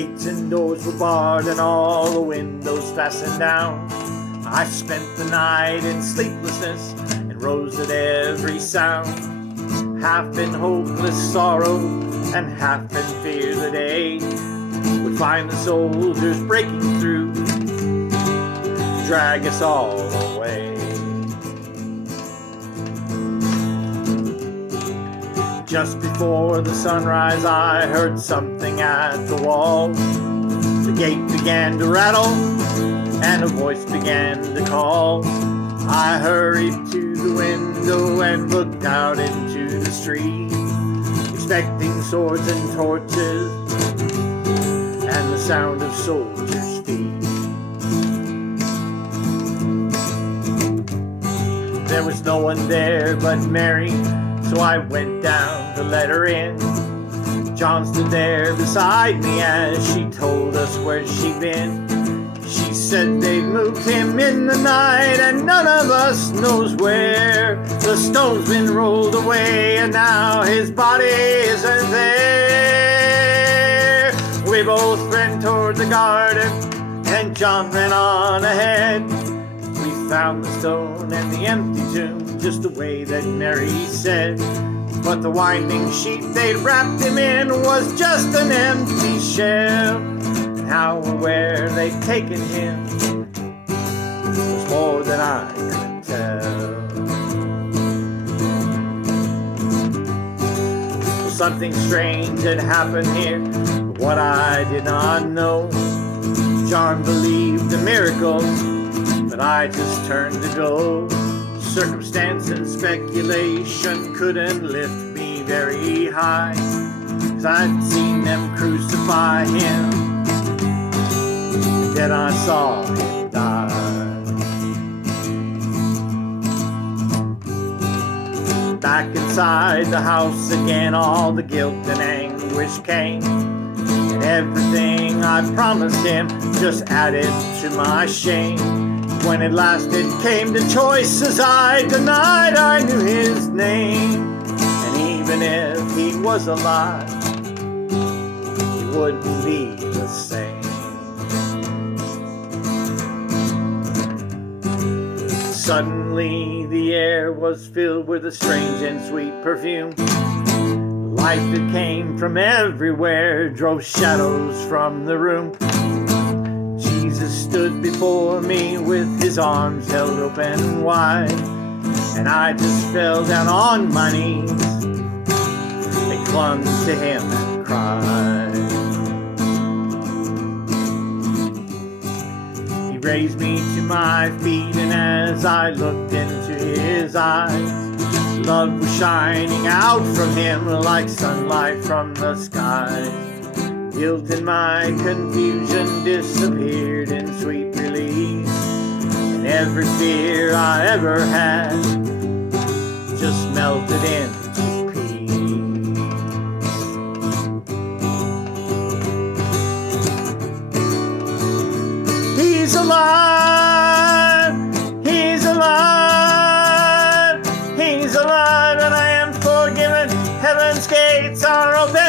gates and doors were barred and all the windows fastened down. I spent the night in sleeplessness and rose at every sound, half in hopeless sorrow and half in fear the day would find the soldiers breaking through to drag us all away. Just before the sunrise, I heard something at the wall. The gate began to rattle, and a voice began to call. I hurried to the window and looked out into the street, expecting swords and torches and the sound of soldiers' feet. There was no one there but Mary, so I went down to let her in. John stood there beside me as she told us where she'd been. She said they'd moved him in the night and none of us knows where. The stone's been rolled away and now his body isn't there. We both ran toward the garden and John ran on ahead. We found the stone and the empty tomb just the way that Mary said. But the winding sheet they'd wrapped him in was just an empty shell. And how or where they'd taken him was more than I could tell. Well, something strange had happened here, but what I did not know. John believed a miracle, but I just turned to go. Circumstance and speculation couldn't lift me very high, 'cause I'd seen them crucify him, and then I saw him die. Back inside the house again, all the guilt and anguish came, and everything I promised him just added to my shame. When at last it came to choices I denied I knew his name. And even if he was alive, he wouldn't be the same. Suddenly the air was filled with a strange and sweet perfume. Light that came from everywhere drove shadows from the room. Jesus stood before me with his arms held open wide, and I just fell down on my knees and clung to him and cried. He raised me to my feet, and as I looked into his eyes, love was shining out from him like sunlight from the skies. Guilt and my confusion disappeared in sweet relief, and every fear I ever had just melted into peace. He's alive, he's alive, he's alive, and I am forgiven. Heaven's gates are open.